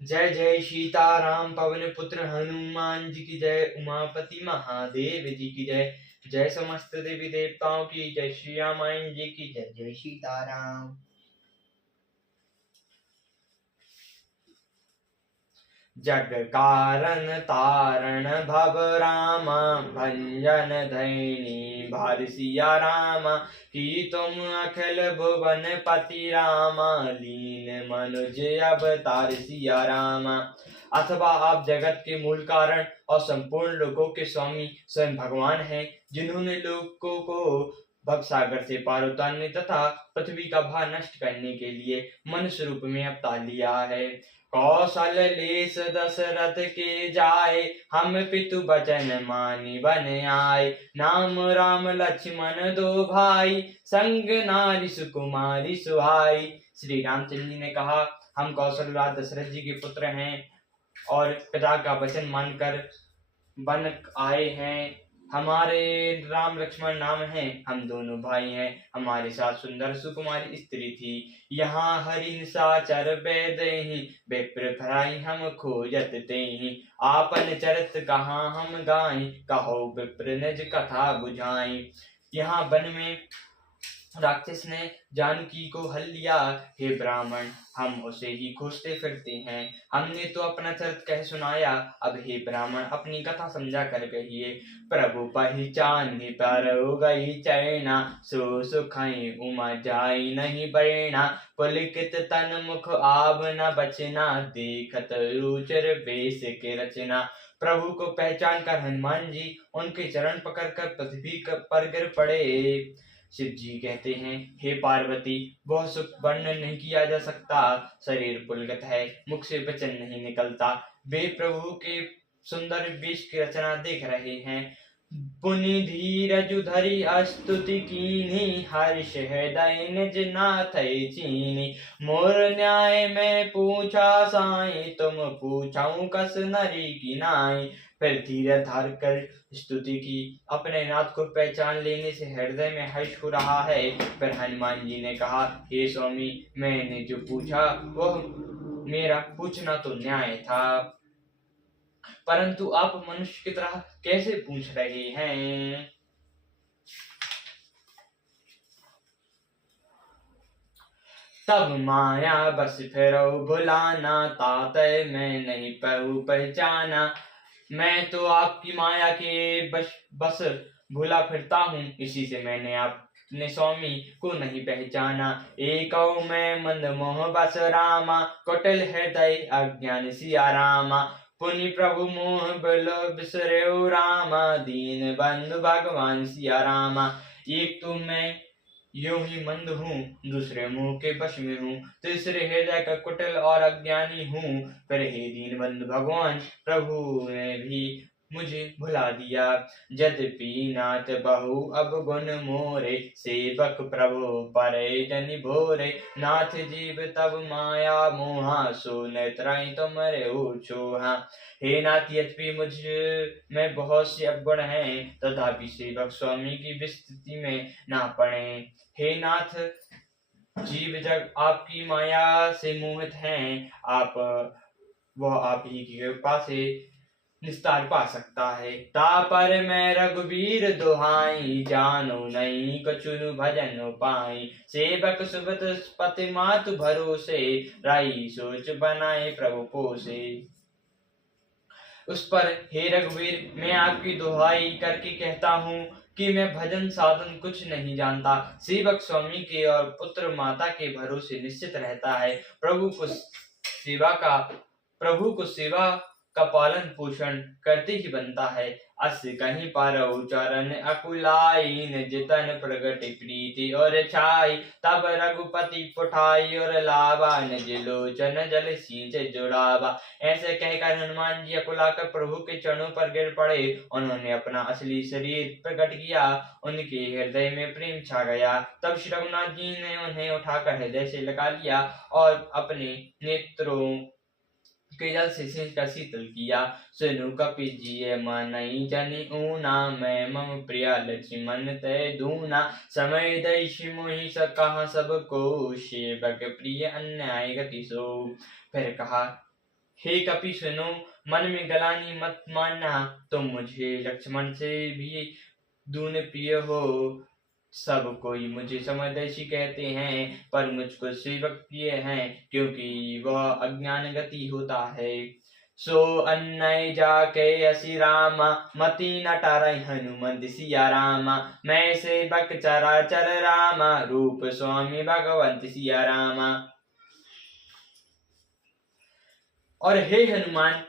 जय जय सीताराम पवन पुत्र हनुमान जी की जय। उमापति महादेव जी की जय। जय समस्त देवी देवताओं की जय। श्री रामायण जी की जय। जय सीताराम। जग कारण तारण भव रामा, भंजन धैनी भार सिया रामा। कि तुम अखिल भुवन पति रामा, लीन मनुज अवतार सिया रामा। अथवा आप जगत के मूल कारण और संपूर्ण लोकों के स्वामी स्वयं भगवान हैं, जिन्होंने लोगों को भवसागर से पार उतारने तथा पृथ्वी का भार नष्ट करने के लिए मनुष्य रूप में अवतार लिया है। कौशल लेस दशरथ के जाए, हम पितु बचन मानि बन आए। नाम राम लक्ष्मण दो भाई, संग नारी सुकुमारी सुहाई। श्री रामचंद्र जी ने कहा, हम कौशल राज दशरथ जी के पुत्र हैं और पिता का वचन मानकर बन आए हैं। हमारे राम लक्ष्मण नाम हैं, हम दोनों भाई हैं। हमारे साथ सुंदर सुकुमारी स्त्री थी। यहाँ हरिन साचर बेदहि, विप्र भराई हम खोजत तेहि। आपन चरित कहाँ हम गाई, कहो विप्र निज कथा बुझाई। यहाँ वन में राक्षस ने जानकी को हल लिया। हे ब्राह्मण, हम उसे ही खोजते फिरते हैं। हमने तो अपना चरित कह सुनाया, अब हे ब्राह्मण अपनी कथा समझा कर कहिए। प्रभु पहचान पर हो गई चैना, सो सुखई उमा जाई नहीं बरना। पुलकित तन मुख आब न बचना, देखत रुचिर बेस के रचना। प्रभु को पहचान कर हनुमान जी उनके चरण पकड़कर पृथ्वी पर गिर पड़े। शिव जी कहते हैं, हे पार्वती, वह सुख वर्णन नहीं किया जा सकता। शरीर पुलकित है, मुख से वचन नहीं निकलता। वे प्रभु के सुंदर वेश की रचना देख रहे हैं। पुनि धीरज धरि स्तुति कीन्ही, हर्ष हृदय निज नाथ चीनी। मोर न्याय में पूछा साई, तुम पूछाऊं कस नरी की नाई। फिर धीरज धार कर स्तुति की। अपने नाथ को पहचान लेने से हृदय में हर्ष हो रहा है। फिर हनुमान जी ने कहा, हे स्वामी, मैंने जो पूछा वह मेरा पूछना तो न्याय था, परंतु आप मनुष्य की तरह कैसे पूछ रहे हैं। तब माया बस फिरो भुलाना, ताते मैं नहीं पाऊं पहचाना। मैं तो आपकी माया के बस भूला फिरता हूँ, इसी से मैंने अपने स्वामी को नहीं पहचाना। एकौ मैं मंद मोह बस रामा, कुटिल हृदय अज्ञान सिया रामा। पुनि प्रभु मोह बिलो बिसर्यो रामा, दीन बंधु भगवान सिया रामा। एक तो मैं यूं ही मंद हूँ, दूसरे मुंह के वश में हूँ, तीसरे हृदय का कुटिल और अज्ञानी हूँ। फिर हे दीन बंधु भगवान, प्रभु ने भी मुझे भुला दिया। यद्यपि नाथ बहु अब गुण मोरे, सेवक प्रभु परे जनि भोरे। नाथ जीव तब माया मोहा, सो नेत्राई तुमरे छोहा। हे नाथ, यद्यपि मुझ में बहुत से अवगुण हैं, तथापि सेवक स्वामी की विस्तृति में ना पड़े। हे नाथ, जीव जग आपकी माया से मोहित हैं। वह आप ही की कृपा से निस्तार पा सकता है। तापर मैं रघुबीर दुहाई, जानो नहीं कछुनु भजन पाई। सेवक सुबत पति मातु भरोसे, राई सोच बनाए प्रभु पोसे। उस पर हे रघुवीर, मैं आपकी दुहाई करके कहता हूँ कि मैं भजन साधन कुछ नहीं जानता। सेवक स्वामी के और पुत्र माता के भरोसे निश्चित रहता है। प्रभु को सेवा का पालन पोषण करते ही बनता है। अस कहीं पर उच्चारण अकुलाई, निज तन प्रगट प्रीति और छाई। तब रघुपति पुठाई और लावा, निज लोचन जल सींच जुड़ावा। ऐसे कहकर हनुमान जी अकुलाकर प्रभु के चरणों पर गिर पड़े। उन्होंने अपना असली शरीर प्रकट किया। उनके हृदय में प्रेम छा गया। तब श्री रघुनाथ जी ने उन्हें उठाकर हृदय से लगा लिया और अपने नेत्रों के जल से सिंच कर शीतल किया। सुनु कपि जिय मानई जनि ऊना, मैं मम प्रिया लक्ष्मण तय दूना। समय दैशि मोहि स कहा सब को, सेवक प्रिय अन्याय गति सो। फिर कहा, हे कपि सुनो, मन में गलानी मत मानना, तुम मुझे लक्ष्मण से भी दून प्रिय हो। सब कोई मुझे समदर्शी कहते हैं, पर मुझको सेवक प्रिय हैं, क्योंकि वह अज्ञान गति होता है। सो अन्नय जाके असि रामा, मति न टारई हनुमंत सिया रामा। मैं सेवक चराचर रामा, रूप स्वामी भगवंत सिया रामा। और हे हनुमान,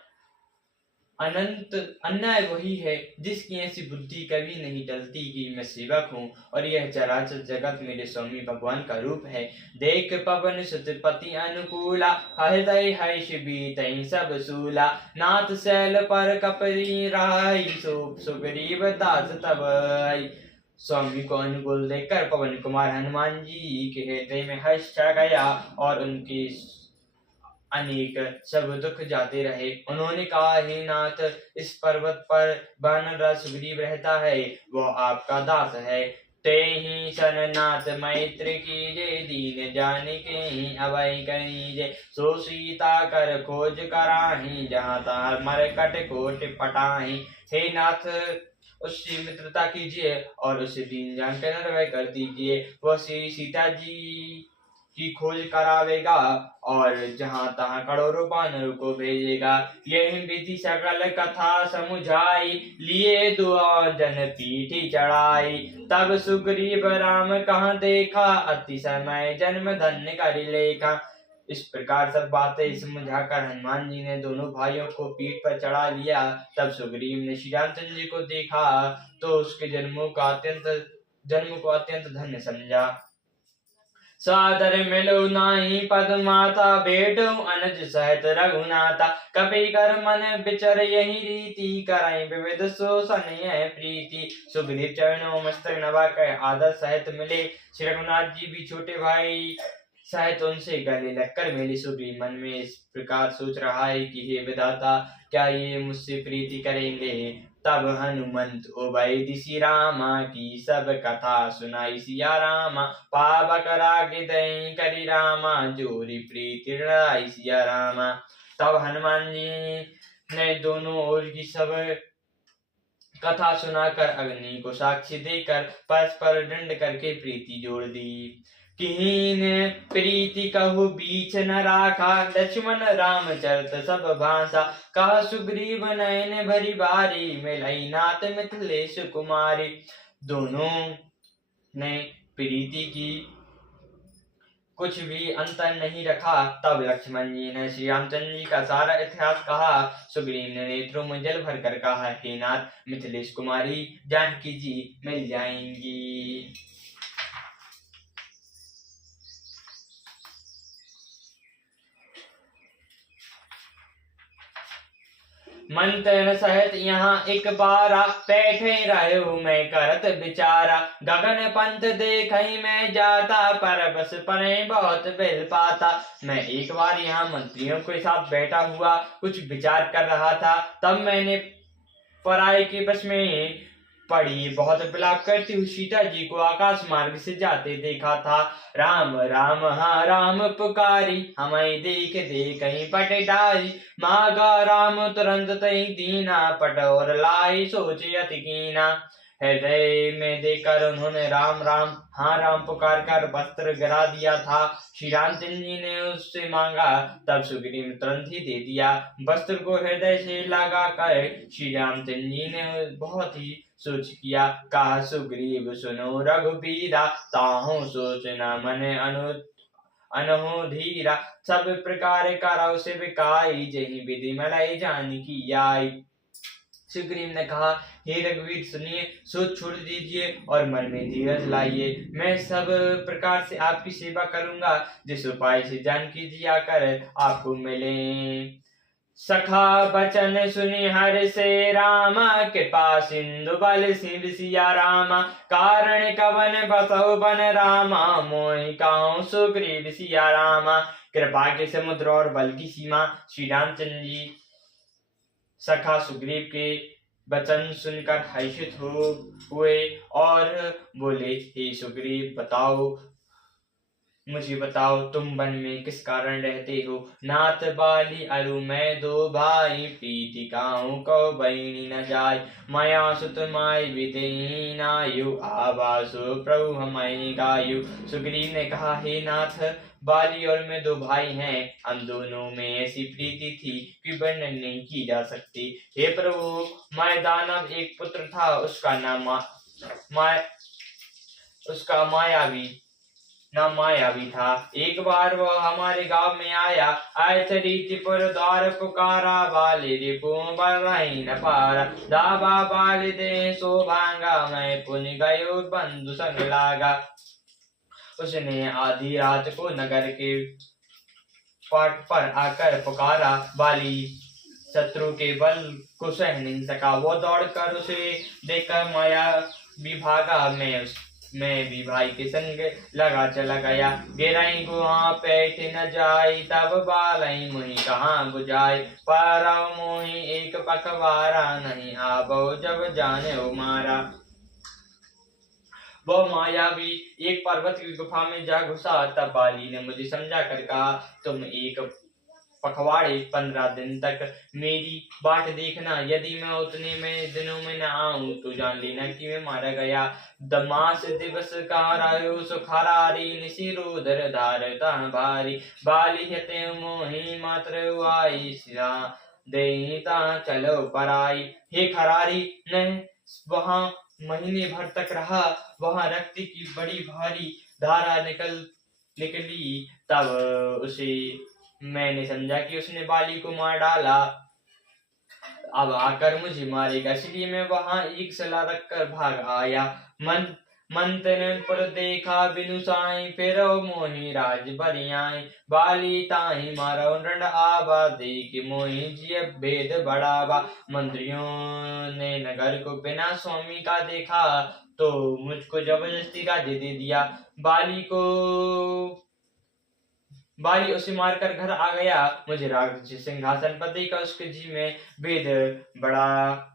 अनंत अन्याय वही है जिसकी ऐसी बुद्धि कभी नहीं टलती कि मैं सेवक हूँ, और यह चराचर जगत मेरे स्वामी भगवान का रूप है। देख पवन सुत पति अनुकूला, हृदय हर्ष बीतई सब सूला। नाथ शैल पर कपरी राई, सुग्रीव दास तब आई। स्वामी को अनुकूल देखकर पवन कुमार हनुमान जी के हृदय में हर्ष छा गया, और उनकी अनेक सब दुख जाते रहे। उन्होंने कहा, हे नाथ, इस पर्वत पर वानर राज सुग्रीव रहता है, वह आपका दास है। ते ही सन नाथ मैत्र कीजे, दीन जानिके अभय करीजे। सो सीता कर खोज कराही, जहाँ तहाँ मरकट कोट पटाही। हे नाथ, उससे मित्रता कीजिए और उसे दीन जानकर निर्भय कर दीजिए। वह श्री सीता जी की खोज करावेगा और जहाँ तहाँ करोड़ों वानरों को भेजेगा। यही विधि सकल कथा समुझाई, लिए दुआ जन पीठी चढ़ाई। तब सुग्रीव राम कहाँ देखा, अति समय जन्म धन्य कर लेखा। इस प्रकार सब बातें समझाकर हनुमान जी ने दोनों भाइयों को पीठ पर चढ़ा लिया। तब सुग्रीव ने श्री रामचंद्र जी को देखा तो उसके जन्म को अत्यंत धन्य समझा। सादर मिलो नाही पद माता, भेटो अनुज सहित रघुनाथा। कपि कर मन विचर यही रीति, कराई विविध सो सनय प्रीति। सुग्रीव चरणों मस्तक नवाकर आदर सहित मिले। श्री रघुनाथ जी भी छोटे भाई सहित उनसे गले लगकर मिले। सुग्रीव मन में इस प्रकार सोच रहा है कि हे विधाता, क्या ये मुझसे प्रीति करेंगे। तब हनुमंत उभय दिशि रामा, की सब कथा सुनाई सिया रामा। पावक राग दई करी रामा, जोरी प्रीति लड़ाई सिया रामा। तब हनुमान जी ने दोनों ओर की सब कथा सुनाकर अग्नि को साक्षी देकर परस्पर दंड करके प्रीति जोड़ दी। कीन प्रीति कहु बीच न राखा, लक्ष्मण राम चरत सब भाषा। कहा सुग्रीव नयन भरी बारी, मिलई नाथ मिथिलेश कुमारी। दोनों ने प्रीति की कुछ भी अंतर नहीं रखा। तब लक्ष्मण जी ने श्री रामचंद्र जी का सारा इतिहास कहा। सुग्रीव ने नेत्रों में जल भर कर कहा, हे नाथ, मिथिलेश कुमारी जानकी जी मिल जाएंगी। मंत्र सहित यहाँ एक बारा, बैठे रहो मैं करत विचारा। गगन पंथ देखई मैं जाता, पर बस परे बहुत बिल पाता। मैं एक बार यहाँ मंत्रियों के साथ बैठा हुआ कुछ विचार कर रहा था, तब मैंने पराई के बस में पड़ी बहुत विलाप करती हुई सीता जी को आकाश मार्ग से जाते देखा था। राम राम हाँ राम पुकारी, हमें देख दे कहीं पट डारी। मागा राम तुरंत तई दीना, पट और लाई सोच यति कीना। हृदय में देकर उन्होंने राम राम हाँ राम पुकार कर वस्त्र गिरा दिया था। श्री रामचंद्र जी ने उससे मांगा, तब सुग्रीव ने तुरंत ही दे दिया। वस्त्र को हृदय से लगा कर श्री रामचंद्र जी ने बहुत ही सोच किया। कहा सुग्रीव सुनो रघुबीरा, ताहू सोचना मन अनहो धीरा। सब प्रकार करौ शिव काई, जही विधि मलाई जानकी आई। सुग्रीव ने कहा, हे रघुवीर सुनिए, सोच छोड़ दीजिए और मन में धीरज लाइए। मैं सब प्रकार से आपकी सेवा करूंगा, जिस उपाय से जानकी जी आकर आपको मिले। सखा बचन सुनि हर से रामा, कृपा सिंधु बल सिंधु सिया रामा। कारण कवन बसौ बन रामा, मोहि कहूँ सुग्रीव सिया रामा। कृपा के समुद्र और बल की सीमा। श्री रामचंद्र जी सखा सुग्रीव के वचन सुनकर हर्षित हुए और बोले, हे सुग्रीव, मुझे बताओ, तुम वन में किस कारण रहते हो। नाथ बाली अरु मैं दो भाई, प्रीति काहू को बहिनी न जाय। माया सुत माय विदेही नायु, आवासो प्रभु हमें गायु। सुग्रीव ने कहा, हे नाथ, बाली और मैं दो भाई हैं। हम दोनों में ऐसी प्रीति थी कि वर्णन नहीं की जा सकती। हे प्रभु, माय दानव एक पुत्र था, उसका नाम मायावी था। एक बार वह हमारे गांव में आया, रीतिपुर द्वार पुकारा, बाले रिपु बरही न पारा। दाबा बाल दे सो भांगा, मैं पुन गयो बंधु संग लागा। उसने आधी रात को नगर के पाट पर आकर पुकारा। बाली शत्रु के बल को सह नहीं सका। वो दौड़कर उसे देखकर माया भी भागा। मैं भी भाई के संग लगा चला गया। गिराई गुहा पैठ न जाई, तब बालई मुहि कहाँ बुझाई। पाराव मोहि एक पखवारा, नहीं आबो जब जाने मारा। वो माया भी एक पर्वत की गुफा में जा घुसा। तब बाली ने मुझे समझा कर कहा, तुम एक पखवाड़े 15 दिन तक मेरी बाट देखना। यदि मैं उतने में दिनों में न आऊं तो जान लेना कि मैं मारा गया। दमास दिवस कारायो सुखरारी, निशिरोधर धारता भारी। बाली हते मोहि मात्र आई, सिरा देता चलो पराई। हे खरारी, ने वहां महीने भर तक रहा। वहां रक्त की बड़ी भारी धारा निकली। तब उसे मैंने समझा कि उसने बाली को मार डाला। अब आकर मुझे मारेगा, इसलिए मैं वहां एक सलाह रखकर भाग आया। मंथन पर देखा बिनु साई, फिर मोहि राज बरियाई। बाली ताहि मारो नंद आबा, देख मोहि जिय भेद बढ़ावा। मंत्रियों ने नगर को बिना स्वामी का देखा, तो मुझको जबरदस्ती राज्य दे दिया। बाली उसे मारकर घर आ गया। मुझे राज सिंहासन पर देखा, उसके जी में भेद बड़ा।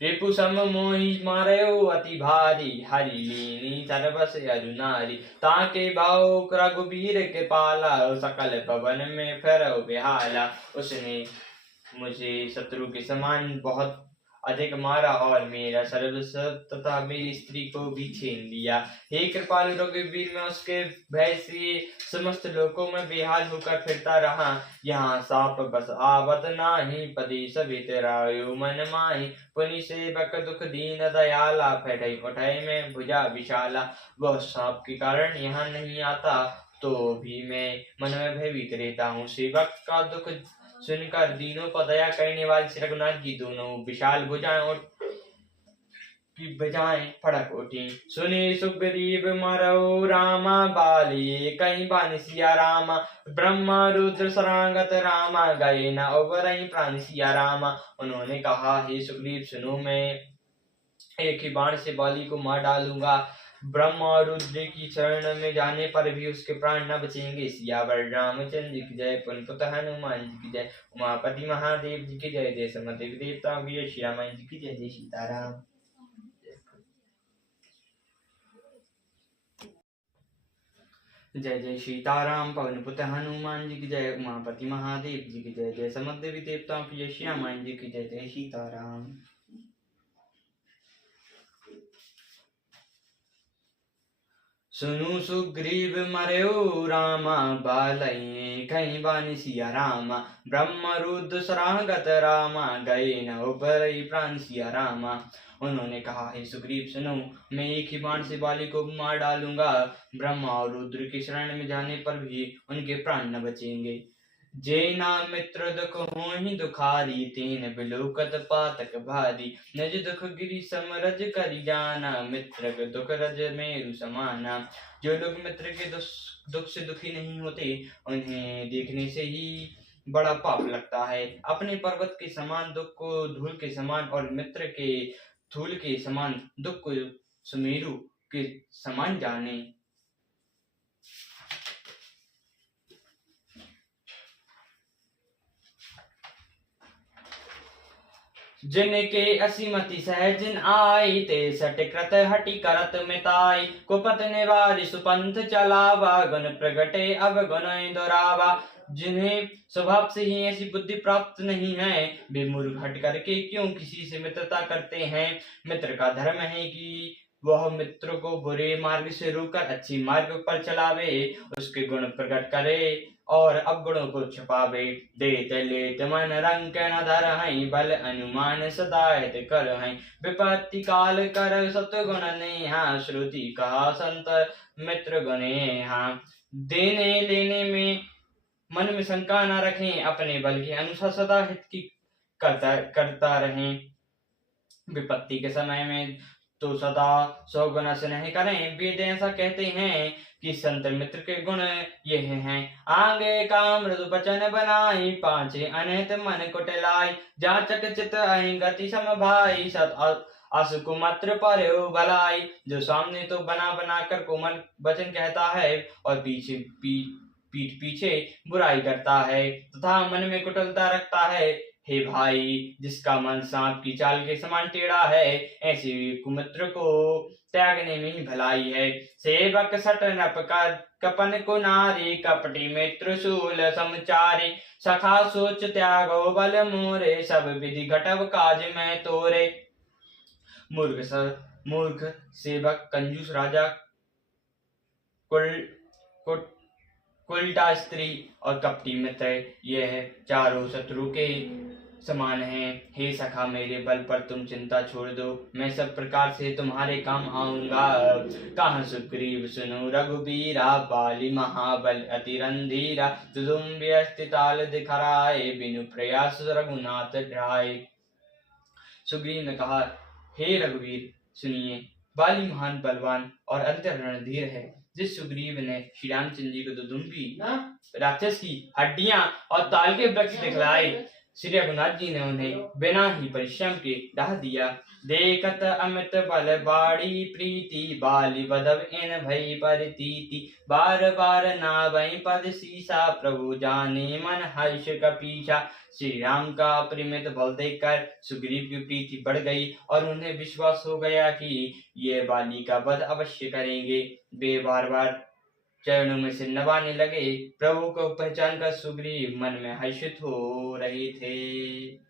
रिपु सम मोहि मारयो अति भारी, हरि लीनी सर्वस अरु नारी। ताके भाव रघुबीर के पाला, सकल पवन में फिरौ बेहाला। उसने मुझे शत्रु के समान बहुत अधिक मारा और मेरा सर्वस्व तथा मेरी स्त्री को भी छीन लिया। हे कृपालु रघुवीर, मैं उसके भय से समस्त लोकों में बेहाल होकर फिरता रहा। यहाँ साप बस आवत नाही, पदेश भीतरायो मन माही। पुनि सेवक दुख दीन दयाला, फैठई उठई में भुजा विशाला। वह सांप के कारण यहाँ नहीं आता, तो भी मैं मन में भयभीत रहता हूँ। सेवक का दुख सुनकर दीनों को दया करने वाली श्री रघुनाथ की दोनों विशाल भुजाएं की बजाएं फड़क उठी। सुने सुग्रीव मरौ रामा, बाली कहीं बानि सिया रामा। ब्रह्मा रुद्र सरांगत रामा, गए न उबरई प्राण सिया रामा। उन्होंने कहा, हे सुग्रीव सुनो, मैं एक ही बाण से बाली को मार डालूंगा। ब्रह्मा और रुद्र की शरण में जाने पर भी उसके प्राण न बचेंगे। सियावर रामचंद्र जी की जय, पवन पुत्र हनुमान जी की जय, उमापति महादेव जी की जय। जय समदेव देवता की जय, श्री रामायण जी की जय। जय सीताराम। जय जय सीताराम, पवन पुत्र हनुमान जी की जय, उमापति महादेव जी की जय। जय समदेव देवताओं की जय, श्री रामायण जी की जय। जय सीताराम। सुनु सुग्रीव मरयो रामा, बालई कहीं बानि सिया रामा। ब्रह्म रुद्र सरागत रामा, गए न उबरई प्राण सिया रामा। उन्होंने कहा, हे सुग्रीव सुनो, मैं एक ही बाण से बाली को मार डालूंगा। ब्रह्मा और रुद्र की शरण में जाने पर भी उनके प्राण न बचेंगे। जेना मित्र दुख होहि दुखारी, तेन बिलोकत पातक भारी। निज दुख गिरि समरज करि जाना, मित्र के दुख रज मेरु समाना। जो लोग मित्र के दुख से दुखी नहीं होते, उन्हें देखने से ही बड़ा पाप लगता है। अपने पर्वत के समान दुख को धूल के समान और मित्र के धूल के समान दुख को सुमेरु के समान जाने। जिनके असीमति सहजिन आई, ते सट कृत हटि करत मिताई। कुपत निवारि सुपंथ चलावा, गुण प्रगटे अब गुण दोहरावा। जिन्हें स्वभाव से ही ऐसी बुद्धि प्राप्त नहीं है, वे मूर्ख हट करके क्यों किसी से मित्रता करते हैं। मित्र का धर्म है कि वह मित्र को बुरे मार्ग से रोककर अच्छी मार्ग पर चलावे, उसके गुण प्रकट करे और अवगुणों को छुपावे। देत लेत मन रंग न धर हई, बल अनुमान सदा हित कर हई। विपत्ति काल कर सतगुण नेहा, श्रुति कहा संत मित्र गुनेहा। देने लेने में मन में शंका न रखें, अपने बल के अनुसार सदा हित की करता रहें। विपत्ति के समय में तो सदा 100 गुना स्नेह करें। वेद ऐसा कहते हैं कि संत मित्र के गुण ये हैं। आगे का मृदु वचन बनाई, पांचे अनहित मन कुटिलाई। जाचक चित अहि गति सम भाई, सत असुकुमत्र पर भलाई। जो सामने तो बना बना कर कोमल वचन कहता है और पीठ पीछे बुराई करता है तथा मन में कुटिलता रखता है। हे भाई, जिसका मन सांप की चाल के समान टेढ़ा है, ऐसे कुमित्र को त्यागने में ही भलाई है। सेवक सट नप कपन को नारी, कपटी मित्र शूल समचारी। सखा सोच त्यागो बल मोरे, सब विधि घटव काज में तोरे। मूर्ख सेवक, कंजूस राजा, उल्टा स्त्री और कपटी मित्र, यह चारों शत्रु के समान हैं। हे सखा, मेरे बल पर तुम चिंता छोड़ दो, मैं सब प्रकार से तुम्हारे काम आऊंगा। कहा सुग्रीव सुनो रघुबीरा, बाली महाबल अति रणधीरा। तुदुम्बि अस्तिताल दिखराए, बिनु प्रयास रघुनाथ ड्राए। सुग्रीव ने कहा, हे रघुवीर सुनिए, बाली महान बलवान और अत्यंत रणधीर है। जिस सुग्रीव ने श्री रामचंद्र जी को दुदुम्बी राक्षस की हड्डियां और ताल के वृक्ष दिखलाए, श्री रघुनाथ जी ने उन्हें बिना ही परिश्रम के डाह दिया। देखत अमित बल बाड़ी प्रीति, बाली बदब इन भई परितीति। बार बार नावई पद सीसा, प्रभु जाने मन हर्ष कपीछा। श्री राम का अपरिमित बल देखकर सुग्रीव की प्रीति बढ़ गई और उन्हें विश्वास हो गया कि ये बाली का वध अवश्य करेंगे। वे बार बार चरणों में से नवाने लगे। प्रभु को पहचान कर सुग्रीव मन में हर्षित हो रहे थे।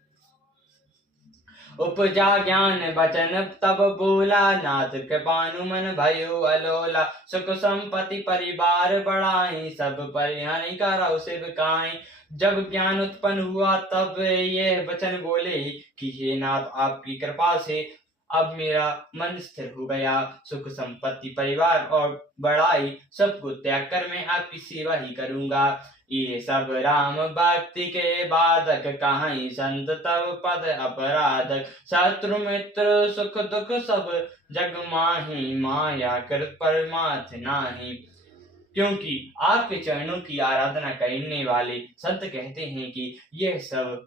उपजा ज्ञान बचन तब बोला, नाथ कृपानु मन भयो अलोला। सुख संपत्ति परिवार बढ़ाई, सब परिहानि करौ सेवकाई। जब ज्ञान उत्पन्न हुआ तब ये वचन बोले कि हे नाथ, आपकी कृपा से अब मेरा मन स्थिर हो गया। सुख संपत्ति परिवार और बड़ाई सबको त्याग कर मैं आपकी सेवा ही करूंगा। ये सब राम भक्ति के बाधक, कहाई संत तब पद अपराधक। शत्रु मित्र सुख दुख सब जग माही, माया कृत परमार्थ नाही। क्योंकि आपके चरणों की आराधना करने वाले संत कहते हैं कि यह सब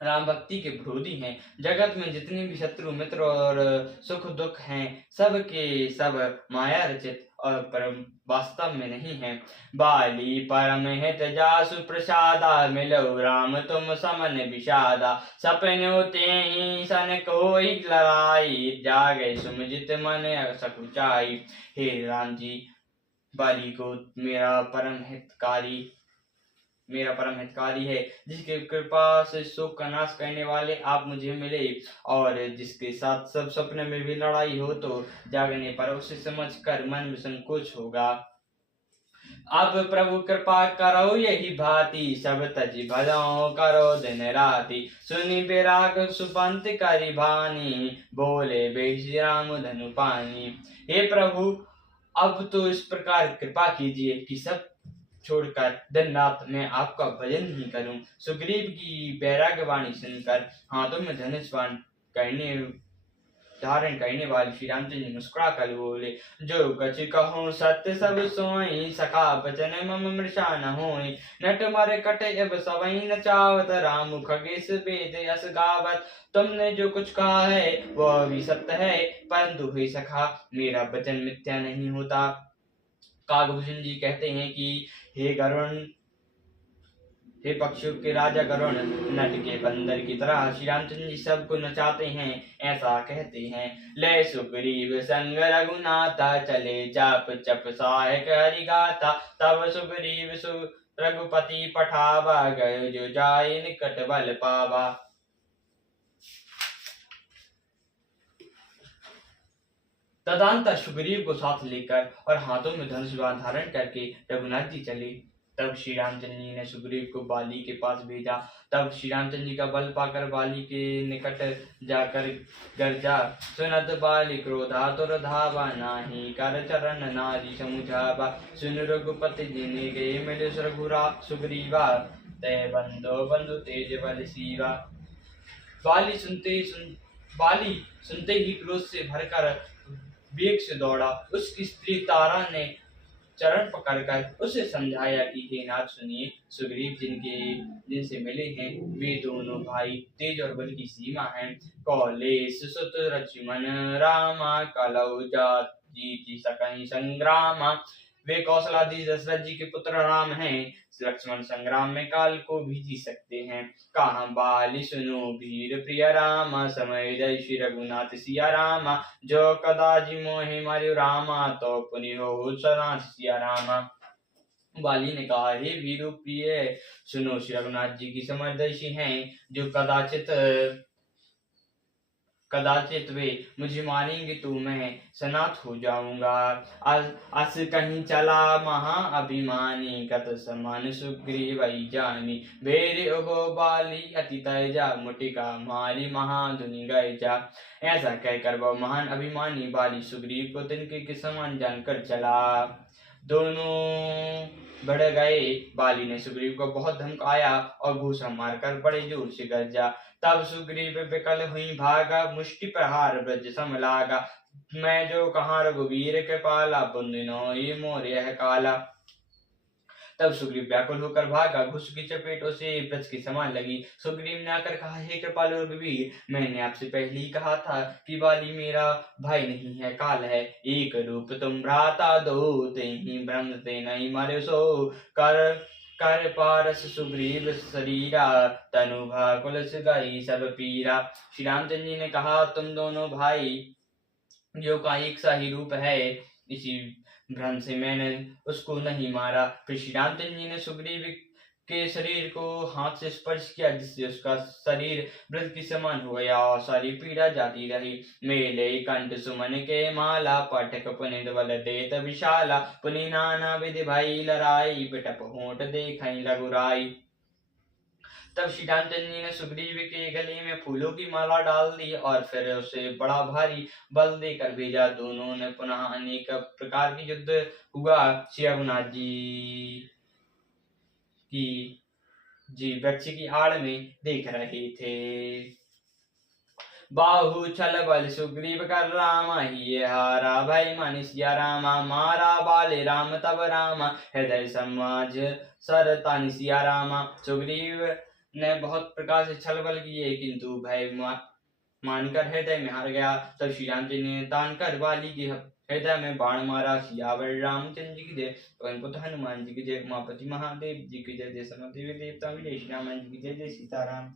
राम भक्ति के विरोधी हैं। जगत में जितने भी शत्रु मित्र और सुख दुख हैं, सब के सब माया रचित और परम वास्तव में नहीं है। बाली परम हित जासु प्रसादा, मिलो राम तुम समन विषादा। सपनो तेहि सन कोई लड़ाई, जागे सुमजित मन सकुचाई। हे राम जी, बाली को मेरा परम हितकारी है, जिसके कृपा से शोक का नाश करने वाले आप मुझे मिले और जिसके साथ सब सपने में भी लड़ाई हो तो जागने पर उसे समझकर मन में संकोच होगा। अब प्रभु कृपा करो यही भांति, सब तज भजो करो दिन राति। सुनि विराग सुपंथ करि भानी, बोले बेश राम धनु पानी। हे प्रभु, अब तो इस प्रकार कृपा कीजिए कि सब छोड़कर दिन रात मैं आपका भजन ही करूं। सुग्रीव की वैराग्यवाणी सुनकर हाथों में धनुष बाण धारण करने वाले श्री रामचंद्र जी मुस्कुरा कर बोले, जो कछु कहो सत्य सब सोई, सखा बचन मम मृषा न होई। नट मर कट अब सवई न चावत, राम खगेश वेद यस गावत। तुमने जो कुछ कहा है वह भी सत्य है, परंतु हे सखा, मेरा वचन मिथ्या नहीं होता। काकभूषण जी कहते हैं कि हे गरुण, हे पक्षियों के राजा गरुड़, नट के बंदर की तरह श्री रामचंद्र जी सबको नचाते हैं, ऐसा कहते हैं। ले सुग्रीव संग रघुनाथा, चले चाप चप सहायक हरि गाथा। तब सुग्रीव रघुपति पठावा, गए जो जाय निकट बल पावा। तदंतर सुग्रीव को साथ लेकर और हाथों में धनुष बाण धारण करके रघुनाथ जी चले। तब श्री रामचंद्र जी ने सुग्रीव को बाली के पास भेजा। तब श्री रामचंद्र जी का बल पाकर बाली के निकट जाकर गर्जा, सुनत बाली क्रोधातुर धावा, नाही कर चरण नारी समुझावा। सुन रघुपति जिने गए मिले सुग्रीवा, तय बंधु तेज बल सीवा। बाली सुनते ही क्रोध से भरकर वेग से दौड़ा। उसकी स्त्री तारा ने चरण पकड़कर उसे समझाया कि हे नाथ सुनिए, सुग्रीव जिनसे मिले हैं वे दोनों भाई तेज और बल की सीमा हैं। कौलेश सुत लक्ष्मण रामा, कलौ जात जीति सकहि संग्रामा। वे कौशलाधीश दशरथ जी के पुत्र राम हैं, लक्ष्मण संग्राम में काल को भी जीत सकते हैं। कहा बाली सुनो वीर प्रिय रामा, समय जय श्री रघुनाथ सिया रामा। जो कदाचि मोहि मार्यो रामा, तो पुनि हो सनाथ सिया रामा। बाली ने कहा, हे वीर प्रिय सुनो, श्री रघुनाथ जी की समरदर्शी हैं, जो कदाचित वे मुझे मारेंगे तो मैं सनाथ हो जाऊंगा। अस कहीं चला महा अभिमानी, कत समान सुग्रीव जानी। बेरे उगो बाली अति तेजा, मुटिका मारी महाधुनि गए जा। ऐसा कहकर वह महान अभिमानी बाली सुग्रीव को तिनके के समान जानकर चला। दोनों बढ़ गए। बाली ने सुग्रीव को बहुत धमकाया और घूसा मारकर बड़े जोर से गरजा। तब सुग्रीव विकल हुई भागा, मुष्टि प्रहार ब्रज सम लागा। मैं जो कहाँ रघुवीर के पाला, पुण्य ये मोर यह काला। तब सुग्रीव व्याकुल होकर भागा, घुस की चपेट उसे ब्रज के समान लगी। सुग्रीव ने आकर कहा, हे कृपालु रघुवीर, मैंने आपसे पहले ही कहा था कि बाली मेरा भाई नहीं है, काल है। एक रूप तुम भ्राता दो, तेहि भ्रम ते नहीं मारे सो। कर पारस सुग्रीव शरीरा, तनु भाकुल गई सब पीरा। श्री रामचंद्र जी ने कहा, तुम दोनों भाई जो का एक सा ही रूप है, इसी भ्रम से मैंने उसको नहीं मारा। फिर श्री रामचंद्र जी ने सुग्रीव के शरीर को हाथ से स्पर्श किया, जिससे उसका शरीर ब्रज के समान हो गया और सारी पीड़ा जाती रही। मेले कंठ सुमन के माला, पटक पुनित बल देत विशाला। पुनि नाना विधि भई लड़ाई, बिटप होंठ देखई रघुराई। तब श्री रामचंद्र जी ने सुग्रीव के गले में फूलों की माला डाल दी और फिर उसे बड़ा भारी बल देकर भेजा। दोनों ने पुनः अनेक प्रकार की युद्ध हुआ। श्री रघुनाथ जी वृक्ष की आड़ में देख रहे थे। बाहु छल बल सुग्रीव कर रामा, ही हारा भय मन सिया रामा। मारा बाले राम तब रामा, हृदय समाज सर तानि सिया रामा। सुग्रीव ने बहुत प्रकार से छल बल किए, किंतु भय मानकर हृदय में हार गया। तब श्री राम जी ने तान कर बाली के हृदय में बाण मारा। सियावर रामचंद्र जी की जय, पवन पुत्र हनुमान जी की जय, उमापति महादेव जी की जय, जय सनत देवी देवता की जय, श्री राम जी की जय, जय सीताराम।